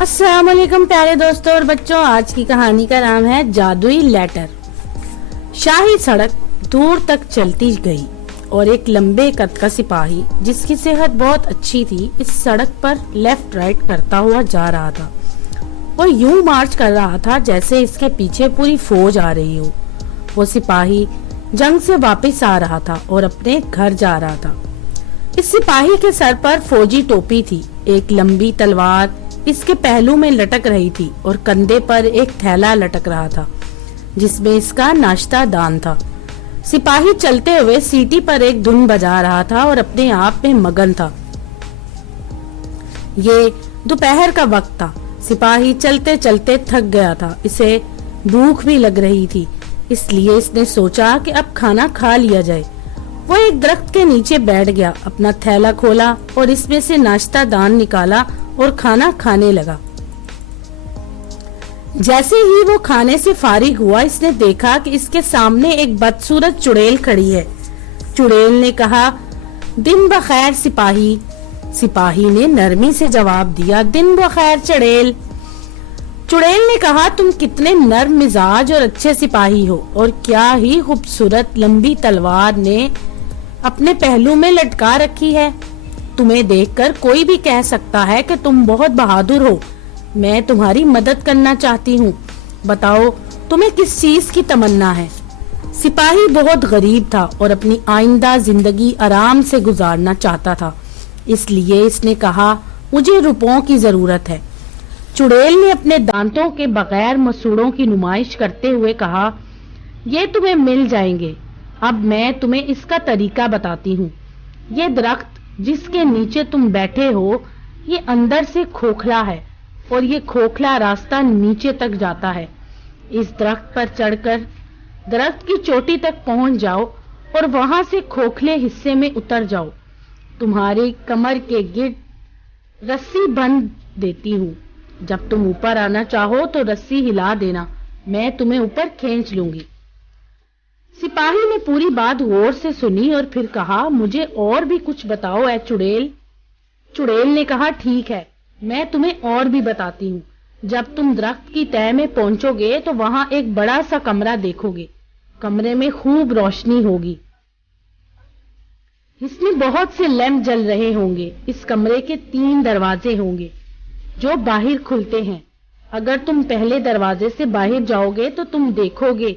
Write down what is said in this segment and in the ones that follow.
السلام علیکم پیارے دوستوں اور بچوں، آج کی کہانی کا نام ہے جادوئی لیٹر۔ شاہی سڑک دور تک چلتی گئی اور ایک لمبے قد کا سپاہی جس کی صحت بہت اچھی تھی اس سڑک پر لیفٹ رائٹ کرتا ہوا جا رہا تھا۔ وہ یوں مارچ کر رہا تھا جیسے اس کے پیچھے پوری فوج آ رہی ہو۔ وہ سپاہی جنگ سے واپس آ رہا تھا اور اپنے گھر جا رہا تھا۔ اس سپاہی کے سر پر فوجی ٹوپی تھی، ایک لمبی تلوار اس کے پہلو میں لٹک رہی تھی اور کندھے پر ایک تھیلا لٹک رہا تھا جس میں اس کا ناشتہ دان تھا۔ سپاہی چلتے ہوئے سیٹی پر ایک دھن بجا رہا تھا اور اپنے آپ میں مگن تھا۔ یہ دوپہر کا وقت تھا۔ سپاہی چلتے چلتے تھک گیا تھا، اسے بھوک بھی لگ رہی تھی، اس لیے اس نے سوچا کہ اب کھانا کھا لیا جائے۔ وہ ایک درخت کے نیچے بیٹھ گیا، اپنا تھیلا کھولا اور اس میں سے ناشتہ دان نکالا اور کھانا کھانے لگا۔ جیسے ہی وہ کھانے سے فارغ ہوا، اس نے دیکھا کہ اس کے سامنے ایک بدصورت چڑیل کھڑی ہے۔ چڑیل نے کہا، دن بخیر سپاہی۔ سپاہی نے نرمی سے جواب دیا، دن بخیر چڑیل۔ چڑیل نے کہا، تم کتنے نرم مزاج اور اچھے سپاہی ہو، اور کیا ہی خوبصورت لمبی تلوار نے اپنے پہلو میں لٹکا رکھی ہے۔ تمہیں دیکھ کر کوئی بھی کہہ سکتا ہے کہ تم بہت بہادر ہو۔ میں تمہاری مدد کرنا چاہتی ہوں، بتاؤ تمہیں کس چیز کی تمنا ہے؟ سپاہی بہت غریب تھا اور اپنی آئندہ زندگی آرام سے گزارنا چاہتا تھا، اس لیے اس نے کہا، مجھے روپوں کی ضرورت ہے۔ چڑیل نے اپنے دانتوں کے بغیر مسوڑوں کی نمائش کرتے ہوئے کہا، یہ تمہیں مل جائیں گے۔ اب میں تمہیں اس کا طریقہ بتاتی ہوں۔ یہ درخت جس کے نیچے تم بیٹھے ہو، یہ اندر سے کھوکھلا ہے اور یہ کھوکھلا راستہ نیچے تک جاتا ہے۔ اس درخت پر چڑھ کر درخت کی چوٹی تک پہنچ جاؤ اور وہاں سے کھوکھلے حصے میں اتر جاؤ۔ تمہاری کمر کے گرد رسی بندھ دیتی ہوں۔ جب تم اوپر آنا چاہو تو رسی ہلا دینا، میں تمہیں اوپر کھینچ لوں گی۔ سپاہی نے پوری بات غور سے سنی اور پھر کہا، مجھے اور بھی کچھ بتاؤ اے چڑیل۔ چڑیل نے کہا، ٹھیک ہے، میں تمہیں اور بھی بتاتی ہوں۔ جب تم درخت کی تہ میں پہنچو گے تو وہاں ایک بڑا سا کمرہ دیکھو گے۔ کمرے میں خوب روشنی ہوگی، اس میں بہت سے لیمپ جل رہے ہوں گے۔ اس کمرے کے 3 دروازے ہوں گے جو باہر کھلتے ہیں۔ اگر تم پہلے دروازے سے باہر جاؤ گے تو تم دیکھو گے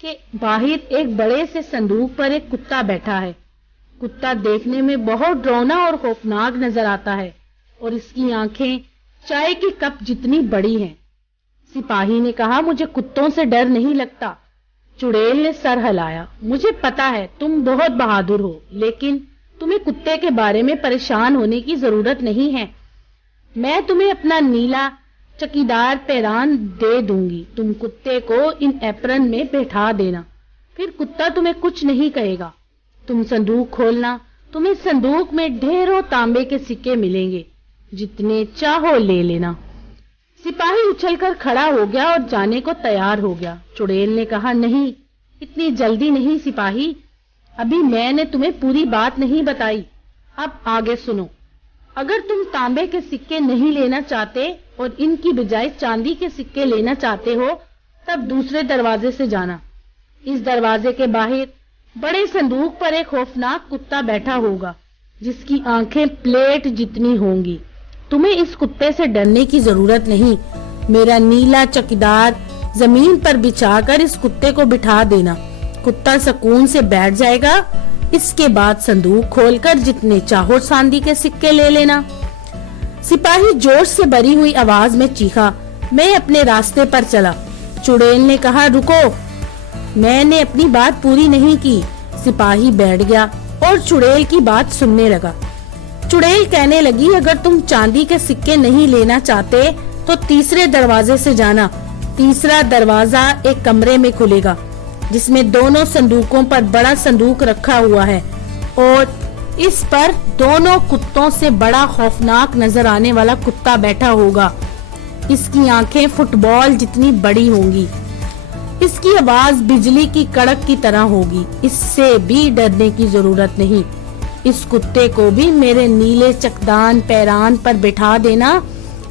کہ باہر ایک بڑے سے صندوق پر ایک کتا بیٹھا ہے۔ کتا دیکھنے میں بہت ڈراؤنا اور خوفناک نظر آتا ہے اور اس کی آنکھیں چائے کے کپ جتنی بڑی ہیں۔ سپاہی نے کہا، مجھے کتوں سے ڈر نہیں لگتا۔ چڑیل نے سر ہلایا، مجھے پتا ہے تم بہت بہادر ہو، لیکن تمہیں کتے کے بارے میں پریشان ہونے کی ضرورت نہیں ہے۔ میں تمہیں اپنا نیلا چکیدار پیران دے دوں گی، تم کتے کو ان ایپرن میں بیٹھا دینا، پھر کتا تمہیں کچھ نہیں کہے گا۔ تم صندوق کھولنا، تمہیں صندوق میں ڈھیروں تانبے کے سکے ملیں گے، جتنے چاہو لے لینا۔ سپاہی اچھل کر کھڑا ہو گیا اور جانے کو تیار ہو گیا۔ چڑیل نے کہا، نہیں، اتنی جلدی نہیں سپاہی، ابھی میں نے تمہیں پوری بات نہیں بتائی۔ اب آگے سنو۔ اگر تم تانبے کے سکے نہیں لینا چاہتے اور ان کی بجائے چاندی کے سکے لینا چاہتے ہو، تب دوسرے دروازے سے جانا۔ اس دروازے کے باہر بڑے صندوق پر ایک خوفناک کتا بیٹھا ہوگا جس کی آنکھیں پلیٹ جتنی ہوں گی۔ تمہیں اس کتے سے ڈرنے کی ضرورت نہیں۔ میرا نیلا چکیدار زمین پر بچھا کر اس کتے کو بٹھا دینا، کتا سکون سے بیٹھ جائے گا۔ اس کے بعد صندوق کھول کر جتنے چاہو چاندی کے سکے لے لینا۔ سپاہی جوش سے بھری ہوئی آواز میں چیخا، میں اپنے راستے پر چلا۔ چڑیل نے کہا، رکو، میں نے اپنی بات پوری نہیں کی۔ سپاہی بیٹھ گیا اور چڑیل کی بات سننے لگا۔ چڑیل کہنے لگی، اگر تم چاندی کے سکے نہیں لینا چاہتے تو تیسرے دروازے سے جانا۔ تیسرا دروازہ ایک کمرے میں کھلے گا جس میں دونوں صندوقوں پر بڑا صندوق رکھا ہوا ہے اور اس پر دونوں کتوں سے بڑا خوفناک نظر آنے والا کتا بیٹھا ہوگا۔ اس کی آنکھیں فٹ بال جتنی بڑی ہوں گی، اس کی آواز بجلی کی کڑک کی طرح ہوگی۔ اس سے بھی ڈرنے کی ضرورت نہیں۔ اس کتے کو بھی میرے نیلے چکدان پیران پر بٹھا دینا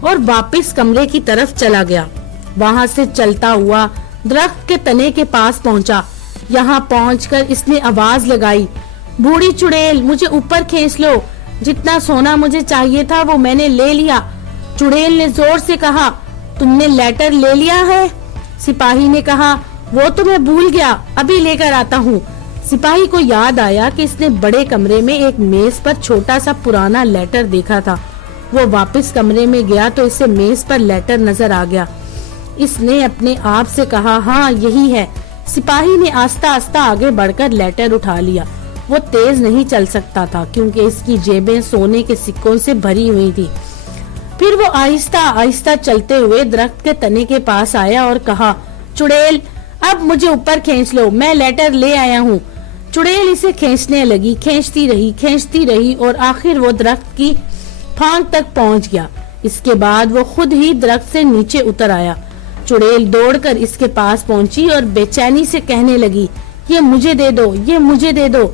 اور واپس کمرے کی طرف چلا گیا. وہاں سے چلتا ہوا درخت کے تنے کے پاس پہنچا. یہاں پہنچ کر اس نے آواز لگائی, بوڑھی چڑیل, مجھے اوپر کھینچ لو. جتنا سونا مجھے چاہیے تھا وہ میں نے لے لیا. چڑیل نے زور سے کہا, تم نے لیٹر لے لیا ہے؟ سپاہی نے کہا, وہ تو میں بھول گیا, ابھی لے کر آتا ہوں. سپاہی کو یاد آیا کہ اس نے بڑے کمرے میں ایک میز پر چھوٹا سا پرانا لیٹر دیکھا تھا. وہ واپس کمرے میں گیا تو اسے میز پر لیٹر نظر آ گیا. اس نے اپنے آپ سے کہا, ہاں یہی ہے. سپاہی نے آہستہ آہستہ آگے بڑھ کر لیٹر اٹھا لیا. وہ تیز نہیں چل سکتا تھا کیونکہ اس کی جیبیں سونے کے سکوں سے بھری ہوئی تھی. پھر وہ آہستہ آہستہ چلتے ہوئے درخت کے تنے کے پاس آیا اور کہا, چڑیل, اب مجھے اوپر کھینچ لو, میں لیٹر لے آیا ہوں. چڑیل اسے کھینچنے لگی, کھینچتی رہی اور آخر وہ درخت کی پھانک تک پہنچ گیا. اس کے بعد وہ خود ہی درخت سے نیچے اتر آیا. چڑیل دوڑ کر اس کے پاس پہنچی اور بے چینی سے کہنے لگی, یہ مجھے دے دو, یہ مجھے دے دو.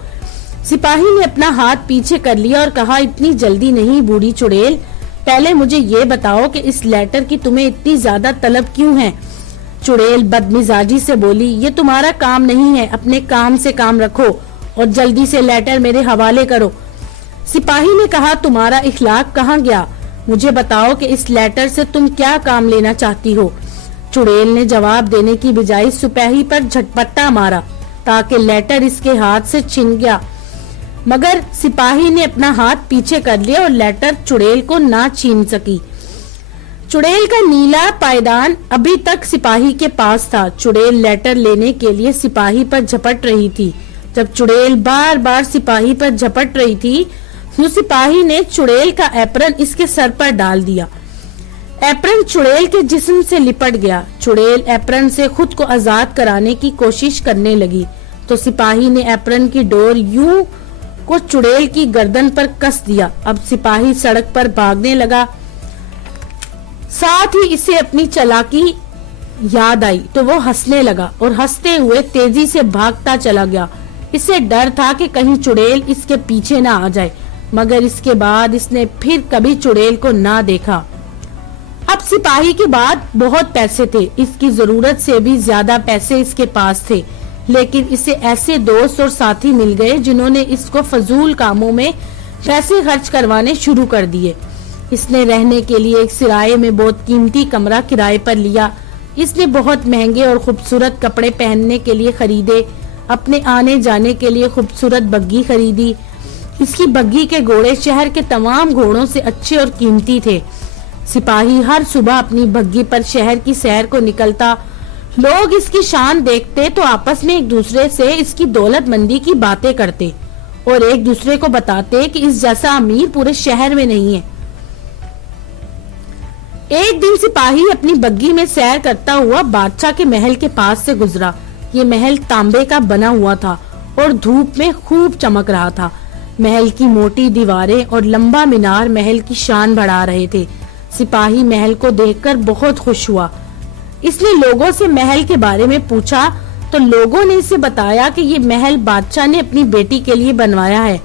سپاہی نے اپنا ہاتھ پیچھے کر لیا اور کہا, اتنی جلدی نہیں بوڑھی چڑیل, پہلے مجھے یہ بتاؤ کہ اس لیٹر کی تمہیں اتنی زیادہ طلب کیوں ہے؟ چڑیل بدمزاجی سے بولی, یہ تمہارا کام نہیں ہے, اپنے کام سے کام رکھو اور جلدی سے لیٹر میرے حوالے کرو. سپاہی نے کہا, تمہارا اخلاق کہاں گیا؟ مجھے بتاؤ کہ اس لیٹر سے تم کیا کام لینا چاہتی ہو؟ چڑیل نے جواب دینے کی بجائے سپاہی پر جھٹپٹا مارا تاکہ لیٹر اس کے ہاتھ سے چھن گیا, مگر سپاہی نے اپنا ہاتھ پیچھے کر لیا اور لیٹر چڑیل کو نہ چھین سکی. چڑیل کا نیلا پائیدان ابھی تک سپاہی کے پاس تھا. چڑیل لیٹر لینے کے لیے سپاہی پر جھپٹ رہی تھی. جب چڑیل بار بار سپاہی پر جھپٹ رہی تھی تو سپاہی نے چڑیل کا ایپرن اس کے سر پر ڈال دیا. ایپرن چڑیل کے جسم سے لپٹ گیا. چڑیل ایپرن سے خود کو آزاد کرانے کی کوشش کرنے لگی تو سپاہی نے ایپرن کی ڈور یوں کو چڑیل کی گردن پر کس دیا. اب سپاہی سڑک پر بھاگنے لگا. ساتھ ہی اسے اپنی چالاکی یاد آئی تو وہ ہنسنے لگا اور ہنستے ہوئے تیزی سے بھاگتا چلا گیا. اسے ڈر تھا کہ کہیں چڑیل اس کے پیچھے نہ آ جائے, مگر اس کے بعد اس نے پھر کبھی چڑیل کو نہ دیکھا. اب سپاہی کے بعد بہت پیسے تھے, اس کی ضرورت سے بھی زیادہ پیسے اس کے پاس تھے, لیکن اسے ایسے دوست اور ساتھی مل گئے جنہوں نے اس کو فضول کاموں میں پیسے خرچ کروانے شروع کر دیے. اس نے رہنے کے لیے ایک سرائے میں بہت قیمتی کمرہ کرائے پر لیا. اس نے بہت مہنگے اور خوبصورت کپڑے پہننے کے لیے خریدے. اپنے آنے جانے کے لیے خوبصورت بگھی خریدی. اس کی بگھی کے گھوڑے شہر کے تمام گھوڑوں سے اچھے اور قیمتی تھے. سپاہی ہر صبح اپنی بگھی پر شہر کی سیر کو نکلتا. لوگ اس کی شان دیکھتے تو آپس میں ایک دوسرے سے اس کی دولت مندی کی باتیں کرتے اور ایک دوسرے کو بتاتے کہ اس جیسا امیر پورے شہر میں نہیں ہے. ایک دن سپاہی اپنی بگھی میں سیر کرتا ہوا بادشاہ کے محل کے پاس سے گزرا. یہ محل تانبے کا بنا ہوا تھا اور دھوپ میں خوب چمک رہا تھا. محل کی موٹی دیواریں اور لمبا مینار محل کی شان بڑھا رہے تھے. سپاہی محل کو دیکھ کر بہت خوش ہوا. اس نے لوگوں سے محل کے بارے میں پوچھا تو لوگوں نے اسے بتایا کہ یہ محل بادشاہ نے اپنی بیٹی کے لیے بنوایا ہے.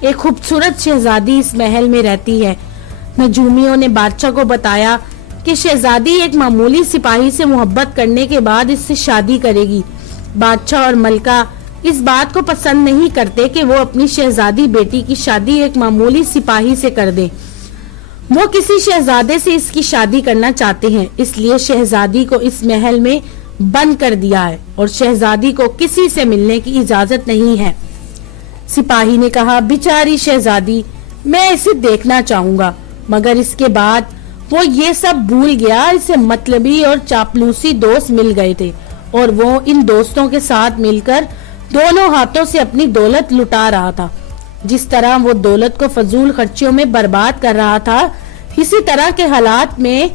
ایک خوبصورت شہزادی اس محل میں رہتی ہے. نجومیوں نے بادشاہ کو بتایا کہ شہزادی ایک معمولی سپاہی سے محبت کرنے کے بعد اس سے شادی کرے گی. بادشاہ اور ملکہ اس بات کو پسند نہیں کرتے کہ وہ اپنی شہزادی بیٹی کی شادی ایک معمولی سپاہی سے کر دیں. وہ کسی شہزادے سے اس کی شادی کرنا چاہتے ہیں, اس لیے شہزادی کو اس محل میں بند کر دیا ہے اور شہزادی کو کسی سے ملنے کی اجازت نہیں ہے. سپاہی نے کہا, بیچاری شہزادی, میں اسے دیکھنا چاہوں گا. مگر اس کے بعد وہ یہ سب بھول گیا. اسے مطلبی اور چاپلوسی دوست مل گئے تھے اور وہ ان دوستوں کے ساتھ مل کر دونوں ہاتھوں سے اپنی دولت لٹا رہا تھا. جس طرح وہ دولت کو فضول خرچیوں میں برباد کر رہا تھا, اسی طرح کے حالات میں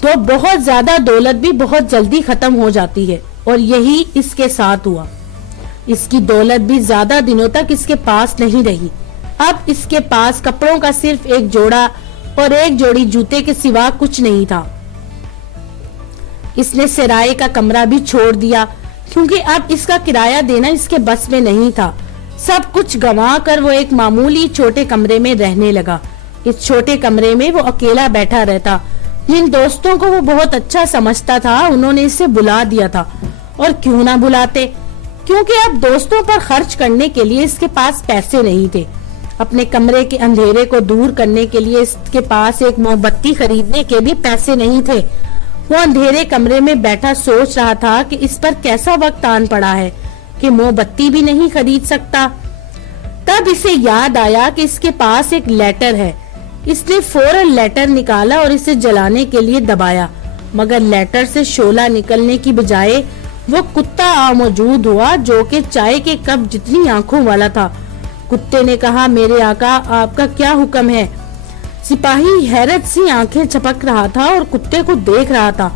تو بہت زیادہ دولت بھی بہت جلدی ختم ہو جاتی ہے اور یہی اس کے ساتھ ہوا. اس کی دولت بھی زیادہ دنوں تک اس کے پاس نہیں رہی. اب اس کے پاس کپڑوں کا صرف ایک جوڑا اور ایک جوڑی جوتے کے سوا کچھ نہیں تھا. اس نے سرائے کا کمرہ بھی چھوڑ دیا کیونکہ اب اس کا کرایہ دینا اس کے بس میں نہیں تھا. سب کچھ گنوا کر وہ ایک معمولی چھوٹے کمرے میں رہنے لگا. اس چھوٹے کمرے میں وہ اکیلا بیٹھا رہتا. جن دوستوں کو وہ بہت اچھا سمجھتا تھا انہوں نے اسے بلا دیا تھا، اور کیوں نہ بلاتے، کیونکہ اب دوستوں پر خرچ کرنے کے لیے اس کے پاس پیسے نہیں تھے۔ اپنے کمرے کے اندھیرے کو دور کرنے کے لیے اس کے پاس ایک موم بتی خریدنے کے بھی پیسے نہیں تھے۔ وہ اندھیرے کمرے میں بیٹھا سوچ رہا تھا کہ اس پر کیسا وقت آن پڑا ہے کہ موم بتی بھی نہیں خرید سکتا۔ تب اسے یاد آیا کہ اس کے پاس ایک لیٹر ہے۔ اس نے فوراً لیٹر نکالا اور اسے جلانے کے لیے دبایا، مگر لیٹر سے شعلہ نکلنے کی بجائے وہ کتا موجود ہوا جو کہ چائے کے کپ جتنی آنکھوں والا تھا۔ کتے نے کہا، میرے آقا، آپ کا کیا حکم ہے؟ سپاہی حیرت سی آنکھیں چپک رہا تھا اور کتے کو دیکھ رہا تھا،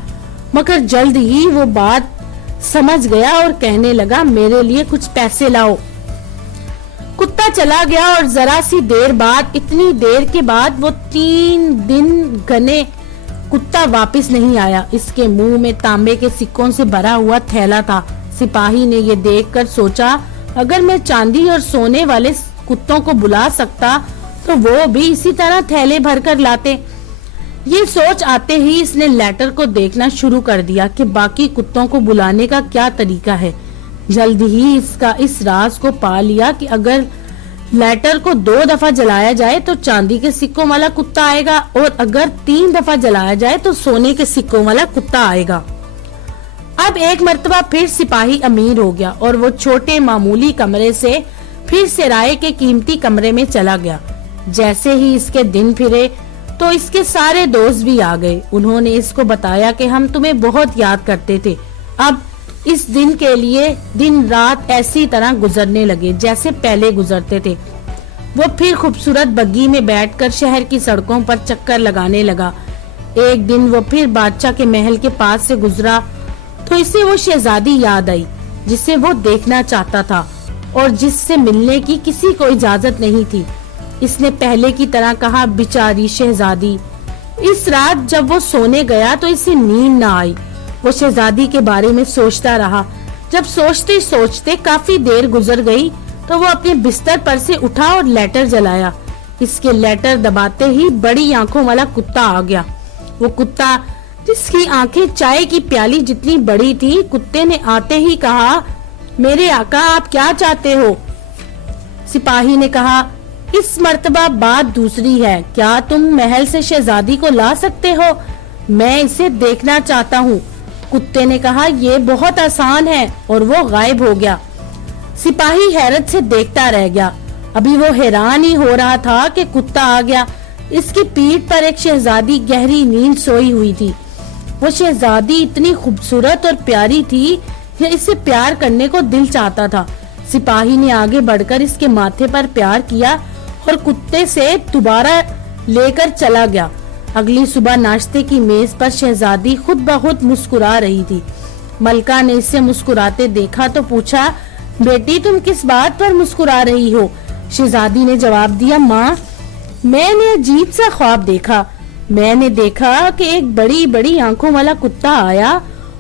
مگر جلد ہی وہ بات سمجھ گیا اور کہنے لگا، میرے لیے کچھ پیسے لاؤ۔ کتا چلا گیا اور ذرا سی دیر بعد، اتنی دیر کے بعد وہ 3 دن گنے کتا واپس نہیں آیا۔ اس کے منہ میں تانبے کے سکوں سے بھرا ہوا تھیلا تھا۔ سپاہی نے یہ دیکھ کر سوچا، اگر میں چاندی اور سونے والے کتوں کو بلا سکتا تو وہ بھی اسی طرح تھیلے بھر کر لاتے۔ یہ سوچ آتے ہی اس نے لیٹر کو دیکھنا شروع کر دیا کہ باقی کتوں کو بلانے کا کیا طریقہ ہے۔ جلد ہی اس راز کو پا لیا کہ اگر لیٹر کو 2 دفعہ جلایا جائے تو چاندی کے سکوں والا کتا آئے گا، اور اگر 3 دفعہ جلایا جائے تو سونے کے سکوں والا کتا آئے گا۔ اب ایک مرتبہ پھر سپاہی امیر ہو گیا اور وہ چھوٹے معمولی کمرے سے پھر سرائے کے قیمتی کمرے میں چلا گیا۔ جیسے ہی اس کے دن پھرے تو اس کے سارے دوست بھی آ گئے۔ انہوں نے اس کو بتایا کہ ہم تمہیں بہت یاد کرتے تھے۔ اب اس دن کے لیے دن رات ایسی طرح گزرنے لگے جیسے پہلے گزرتے تھے۔ وہ پھر خوبصورت بگی میں بیٹھ کر شہر کی سڑکوں پر چکر لگانے لگا۔ ایک دن وہ پھر بادشاہ کے محل کے پاس سے گزرا تو اسے وہ شہزادی یاد آئی جسے وہ دیکھنا چاہتا تھا اور جس سے ملنے کی کسی کو اجازت نہیں تھی۔ اس نے پہلے کی طرح کہا، بیچاری شہزادی۔ اس رات جب وہ سونے گیا تو اسے نیند نہ آئی۔ وہ شہزادی کے بارے میں سوچتا رہا۔ جب سوچتے سوچتے کافی دیر گزر گئی تو وہ اپنے بستر پر سے اٹھا اور لیٹر جلایا۔ اس کے لیٹر دباتے ہی بڑی آنکھوں والا کتا آ گیا۔ وہ کتا جس کی آنکھیں چائے کی پیالی جتنی بڑی تھی، کتے نے آتے ہی کہا، میرے آقا، آپ کیا چاہتے ہو؟ سپاہی نے کہا، اس مرتبہ بات دوسری ہے، کیا تم محل سے شہزادی کو لا سکتے ہو؟ میں اسے دیکھنا چاہتا ہوں۔ کتے نے کہا، یہ بہت آسان ہے، اور وہ غائب ہو گیا۔ سپاہی حیرت سے دیکھتا رہ گیا۔ ابھی وہ حیران ہی ہو رہا تھا کہ کتا آ گیا۔ اس کی پیٹھ پر ایک شہزادی گہری نیند سوئی ہوئی تھی۔ وہ شہزادی اتنی خوبصورت اور پیاری تھی کہ اسے پیار کرنے کو دل چاہتا تھا۔ سپاہی نے آگے بڑھ کر اس کے ماتھے پر پیار کیا اور کتے سے دوبارہ لے کر چلا گیا۔ اگلی صبح ناشتے کی میز پر شہزادی خود بخود مسکرا رہی تھی۔ ملکہ نے اسے مسکراتے دیکھا تو پوچھا، بیٹی، تم کس بات پر مسکرا رہی ہو؟ شہزادی نے جواب دیا، ماں، میں نے عجیب سا خواب دیکھا۔ میں نے دیکھا کہ ایک بڑی بڑی آنکھوں والا کتا آیا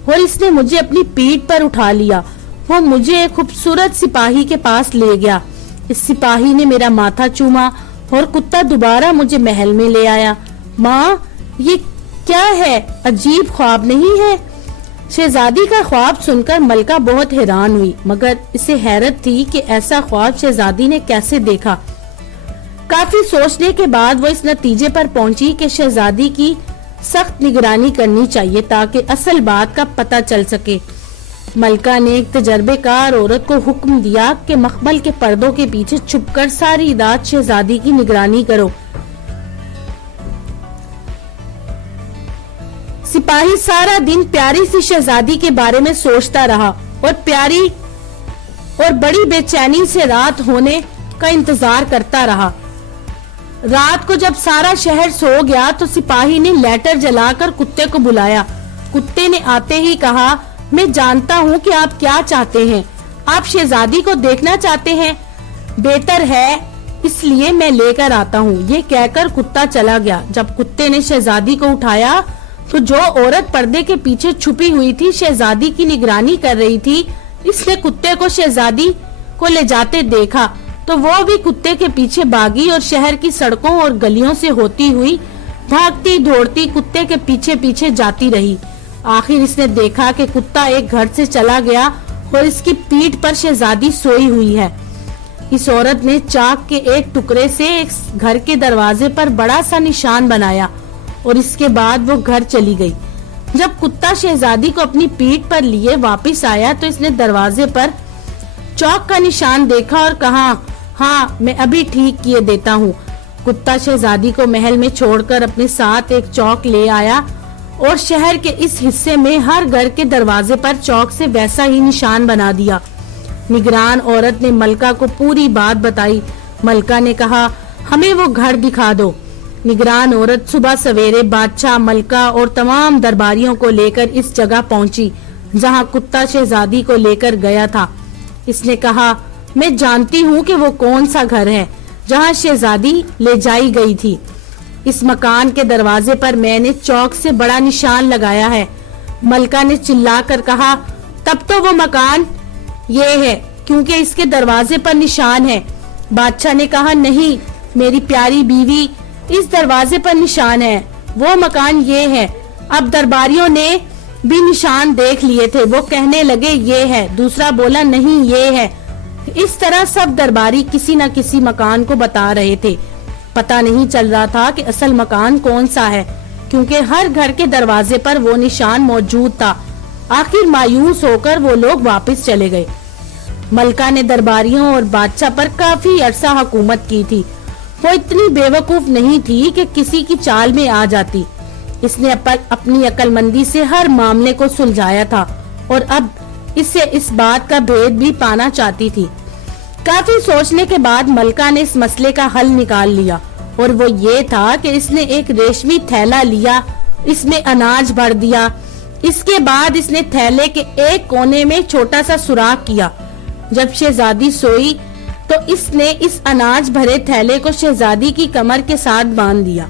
اور اس نے مجھے اپنی پیٹھ پر اٹھا لیا۔ وہ مجھے ایک خوبصورت سپاہی کے پاس لے گیا۔ اس سپاہی نے میرا ماتھا چوما اور کتا دوبارہ مجھے محل میں لے آیا۔ ماں، یہ کیا ہے؟ عجیب خواب نہیں ہے؟ شہزادی کا خواب سن کر ملکہ بہت حیران ہوئی، مگر اسے حیرت تھی کہ ایسا خواب شہزادی نے کیسے دیکھا۔ کافی سوچنے کے بعد وہ اس نتیجے پر پہنچی کہ شہزادی کی سخت نگرانی کرنی چاہیے تاکہ اصل بات کا پتہ چل سکے۔ ملکہ نے ایک تجربے کار عورت کو حکم دیا کہ مخمل کے پردوں کے پیچھے چھپ کر ساری رات شہزادی کی نگرانی کرو۔ سپاہی سارا دن پیاری سی شہزادی کے بارے میں سوچتا رہا اور پیاری اور بڑی بے چینی سے رات ہونے کا انتظار کرتا رہا۔ رات کو جب سارا شہر سو گیا تو سپاہی نے لیٹر جلا کر کتے کو بلایا۔ کتے نے آتے ہی کہا، میں جانتا ہوں کہ آپ کیا چاہتے ہیں۔ آپ شہزادی کو دیکھنا چاہتے ہیں؟ بہتر ہے، اس لیے میں لے کر آتا ہوں۔ یہ کہہ کر کتا چلا گیا۔ جب کتے نے شہزادی کو اٹھایا تو جو عورت پردے کے پیچھے چھپی ہوئی تھی شہزادی کی نگرانی کر رہی تھی، اس نے کتے کو شہزادی کو لے جاتے دیکھا تو وہ بھی کتے کے پیچھے بھاگی اور شہر کی سڑکوں اور گلیوں سے ہوتی ہوئی بھاگتی دوڑتی کتے کے پیچھے پیچھے جاتی رہی. آخر اس نے دیکھا کہ کتا ایک گھر سے چلا گیا اور اس کی پیٹھ پر شہزادی سوئی ہوئی ہے. اس عورت نے چاک کے ایک ٹکڑے سے ایک گھر کے دروازے پر بڑا سا نشان بنایا اور اس کے بعد وہ گھر چلی گئی. جب کتا شہزادی کو اپنی پیٹھ پر لیے واپس آیا تو اس نے دروازے پر چاک کا نشان دیکھا اور کہا, ہاں میں ابھی ٹھیک کیے دیتا ہوں. کتا شہزادی کو محل میں چھوڑ کر اپنے ساتھ ایک چوک لے آیا اور شہر کے اس حصے میں ہر گھر کے دروازے پر چوک سے ویسا ہی نشان بنا دیا. نگران عورت نے ملکہ کو پوری بات بتائی. ملکہ نے کہا, ہمیں وہ گھر دکھا دو. نگران عورت صبح سویرے بادشاہ, ملکہ اور تمام درباریوں کو لے کر اس جگہ پہنچی جہاں کتا شہزادی کو لے کر گیا تھا. اس نے کہا, میں جانتی ہوں کہ وہ کون سا گھر ہے جہاں شہزادی لے جائی گئی تھی. اس مکان کے دروازے پر میں نے چوک سے بڑا نشان لگایا ہے. ملکہ نے چلا کر کہا, تب تو وہ مکان یہ ہے کیونکہ اس کے دروازے پر نشان ہے. بادشاہ نے کہا, نہیں میری پیاری بیوی, اس دروازے پر نشان ہے, وہ مکان یہ ہے. اب درباریوں نے بھی نشان دیکھ لیے تھے. وہ کہنے لگے یہ ہے, دوسرا بولا نہیں یہ ہے. اس طرح سب درباری کسی نہ کسی مکان کو بتا رہے تھے. پتہ نہیں چل رہا تھا کہ اصل مکان کون سا ہے کیونکہ ہر گھر کے دروازے پر وہ نشان موجود تھا. آخر مایوس ہو کر وہ لوگ واپس چلے گئے. ملکہ نے درباریوں اور بادشاہ پر کافی عرصہ حکومت کی تھی. وہ اتنی بے وقوف نہیں تھی کہ کسی کی چال میں آ جاتی. اس نے اپنی عقل مندی سے ہر معاملے کو سلجھایا تھا اور اب اس سے اس بات کا بھید بھی پانا چاہتی تھی. کافی سوچنے کے بعد ملکہ نے اس مسئلے کا حل نکال لیا اور وہ یہ تھا کہ اس نے ایک ریشمی تھیلا لیا, اس میں اناج بھر دیا. اس کے بعد اس نے تھیلے کے ایک کونے میں چھوٹا سا سوراخ کیا. جب شہزادی سوئی تو اس نے اس اناج بھرے تھیلے کو شہزادی کی کمر کے ساتھ باندھ دیا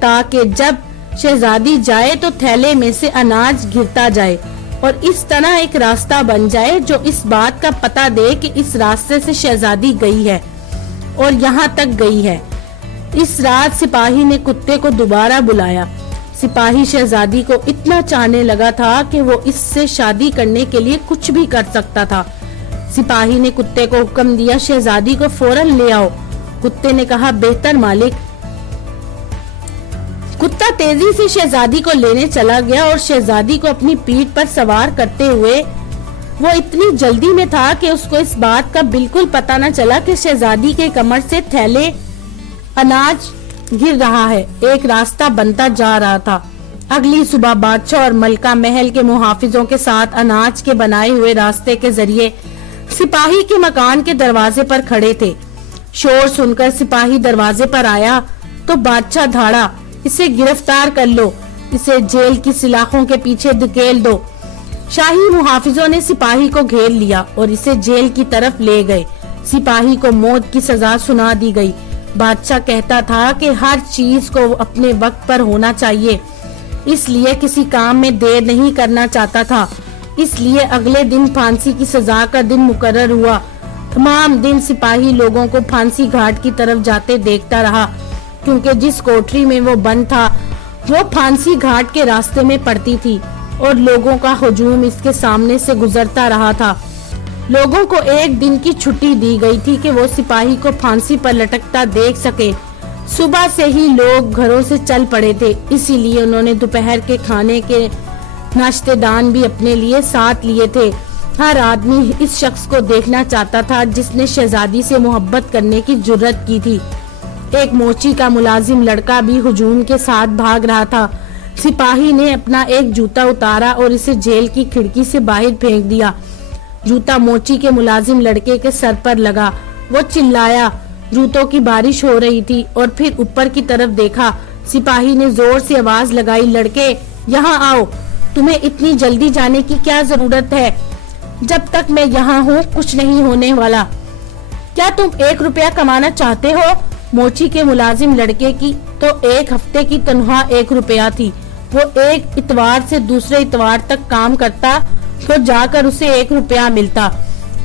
تاکہ جب شہزادی جائے تو تھیلے میں سے اناج گرتا جائے اور اس طرح ایک راستہ بن جائے جو اس بات کا پتہ دے کہ اس راستے سے شہزادی گئی ہے اور یہاں تک گئی ہے. اس رات سپاہی نے کتے کو دوبارہ بلایا. سپاہی شہزادی کو اتنا چاہنے لگا تھا کہ وہ اس سے شادی کرنے کے لیے کچھ بھی کر سکتا تھا. سپاہی نے کتے کو حکم دیا, شہزادی کو فوراً لے آؤ. کتے نے کہا, بہتر مالک. کتا تیزی سے شہزادی کو لینے چلا گیا اور شہزادی کو اپنی پیٹھ پر سوار کرتے ہوئے وہ اتنی جلدی میں تھا کہ اس کو اس بات کا بالکل پتہ نہ چلا کہ شہزادی کے کمر سے تھیلے اناج گر رہا ہے. ایک راستہ بنتا جا رہا تھا. اگلی صبح بادشاہ اور ملکہ محل کے محافظوں کے ساتھ اناج کے بنائے ہوئے راستے کے ذریعے سپاہی کے مکان کے دروازے پر کھڑے تھے. شور سن کر سپاہی دروازے پر آیا تو بادشاہ دھاڑا, اسے گرفتار کر لو, اسے جیل کی سلاخوں کے پیچھے دھکیل دو. شاہی محافظوں نے سپاہی کو گھیر لیا اور اسے جیل کی طرف لے گئے. سپاہی کو موت کی سزا سنا دی گئی. بادشاہ کہتا تھا کہ ہر چیز کو اپنے وقت پر ہونا چاہیے, اس لیے کسی کام میں دیر نہیں کرنا چاہتا تھا. اس لیے اگلے دن پھانسی کی سزا کا دن مقرر ہوا. تمام دن سپاہی لوگوں کو پھانسی گھاٹ کی طرف جاتے دیکھتا رہا کیونکہ جس کوٹری میں وہ بند تھا وہ پھانسی گھاٹ کے راستے میں پڑتی تھی اور لوگوں کا ہجوم اس کے سامنے سے گزرتا رہا تھا. لوگوں کو ایک دن کی چھٹی دی گئی تھی کہ وہ سپاہی کو پھانسی پر لٹکتا دیکھ سکے. صبح سے ہی لوگ گھروں سے چل پڑے تھے, اسی لیے انہوں نے دوپہر کے کھانے کے ناشتے دان بھی اپنے لیے ساتھ لیے تھے. ہر آدمی اس شخص کو دیکھنا چاہتا تھا جس نے شہزادی سے محبت کرنے کی جرت کی تھی. ایک موچی کا ملازم لڑکا بھی ہجوم کے ساتھ بھاگ رہا تھا. سپاہی نے اپنا ایک جوتا اتارا اور اسے جیل کی کھڑکی سے باہر پھینک دیا. جوتا موچی کے ملازم لڑکے کے سر پر لگا. وہ چلایا. جوتوں کی بارش ہو رہی تھی اور پھر اوپر کی طرف دیکھا. سپاہی نے زور سے آواز لگائی, لڑکے یہاں آؤ, تمہیں اتنی جلدی جانے کی کیا ضرورت ہے؟ جب تک میں یہاں ہوں کچھ نہیں ہونے والا. کیا تم 1 روپیہ کمانا چاہتے ہو؟ موچی کے ملازم لڑکے کی تو 1 ہفتے کی تنخواہ 1 روپیہ تھی. وہ ایک اتوار سے دوسرے اتوار تک کام کرتا تو جا کر اسے 1 روپیہ ملتا.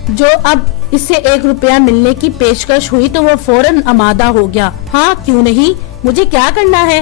جو اب اسے 1 روپیہ ملنے کی پیشکش ہوئی تو وہ فوراً آمادہ ہو گیا. ہاں کیوں نہیں, مجھے کیا کرنا ہے؟